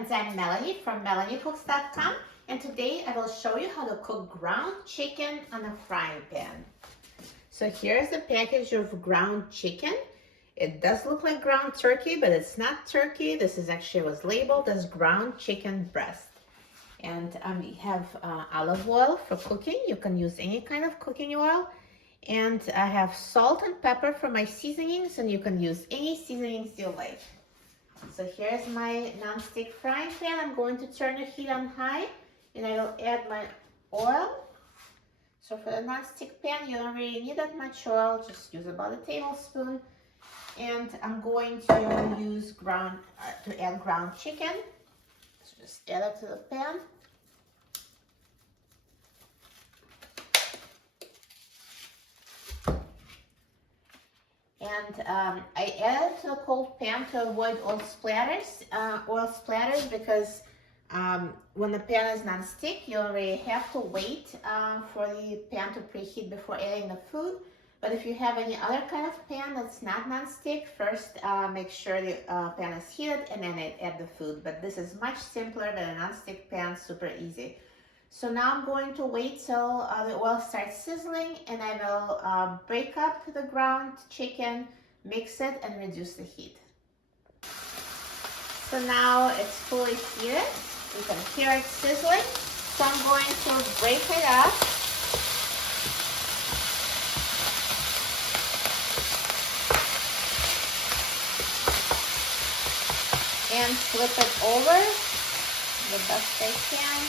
friends, I'm Melanie from melaniecooks.com, and today I will show you how to cook ground chicken on a frying pan. So here's the package of ground chicken. It does look like ground turkey, but it's not turkey. This is actually was labeled as ground chicken breast. And we have olive oil for cooking. You can use any kind of cooking oil. And I have salt and pepper for my seasonings, and you can use any seasonings you like. So here's my non-stick frying pan. I'm going to turn the heat on high, and I will add my oil. So for the non-stick pan, you don't really need that much oil, just use about a tablespoon. And I'm going to use add ground chicken. So just add it to the pan. And I added to the cold pan to avoid oil splatters, because when the pan is non-stick, you already have to wait for the pan to preheat before adding the food. But if you have any other kind of pan that's not non-stick, first make sure the pan is heated and then add the food. But this is much simpler than a non-stick pan, super easy. So now I'm going to wait till the oil starts sizzling, and I will break up the ground chicken, mix it, and reduce the heat. So now it's fully heated. You can hear it sizzling. So I'm going to break it up. And flip it over the best I can.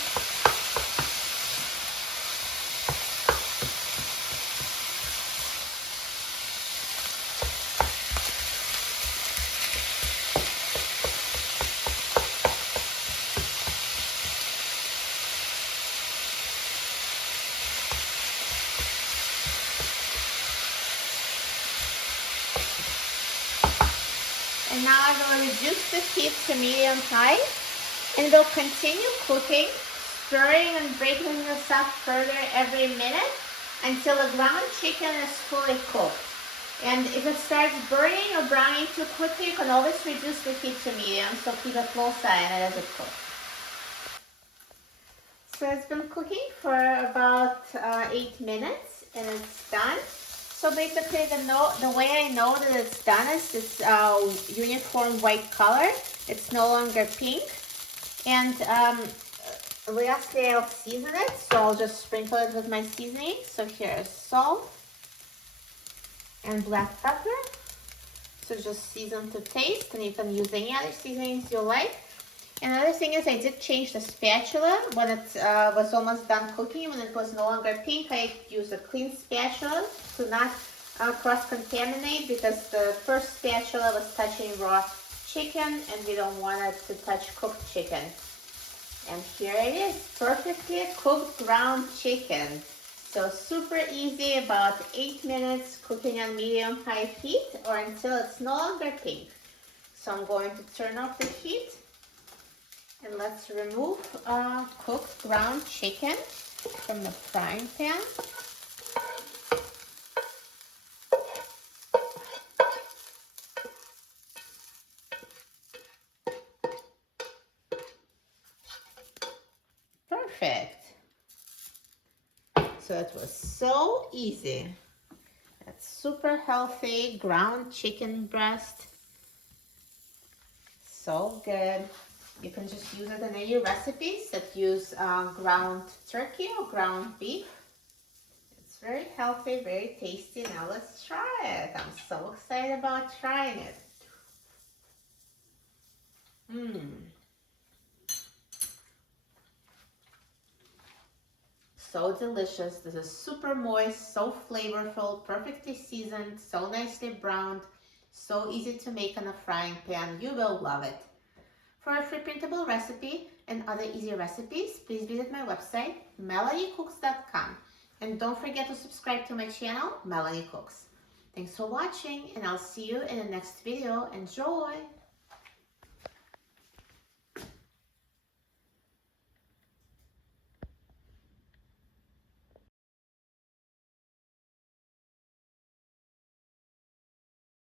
And now I will reduce the heat to medium-high, and will continue cooking, stirring and breaking this up further every minute until the ground chicken is fully cooked. And if it starts burning or browning too quickly, you can always reduce the heat to medium, so keep a close eye on it as it cooks. So it's been cooking for about 8 minutes, and it's done. So basically the way I know that it's done is this uniform white color. It's no longer pink. And lastly, I'll season it. So I'll just sprinkle it with my seasoning. So here's salt and black pepper. So just season to taste, and you can use any other seasonings you like. Another thing is I did change the spatula when it was almost done cooking. When it was no longer pink, I used a clean spatula to not cross-contaminate, because the first spatula was touching raw chicken and we don't want it to touch cooked chicken. And here it is, perfectly cooked ground chicken. So super easy, about 8 minutes cooking on medium-high heat or until it's no longer pink. So I'm going to turn off the heat. And let's remove cooked ground chicken from the frying pan. Perfect. So it was so easy. That's super healthy ground chicken breast. So good. You can just use it in any recipes that use ground turkey or ground beef. It's very healthy, very tasty. Now let's try it. I'm so excited about trying it. So delicious. This is super moist, so flavorful, perfectly seasoned, so nicely browned, so easy to make on a frying pan. You will love it. For a free printable recipe and other easy recipes, please visit my website, melaniecooks.com. And don't forget to subscribe to my channel, Melanie Cooks. Thanks for watching, and I'll see you in the next video. Enjoy!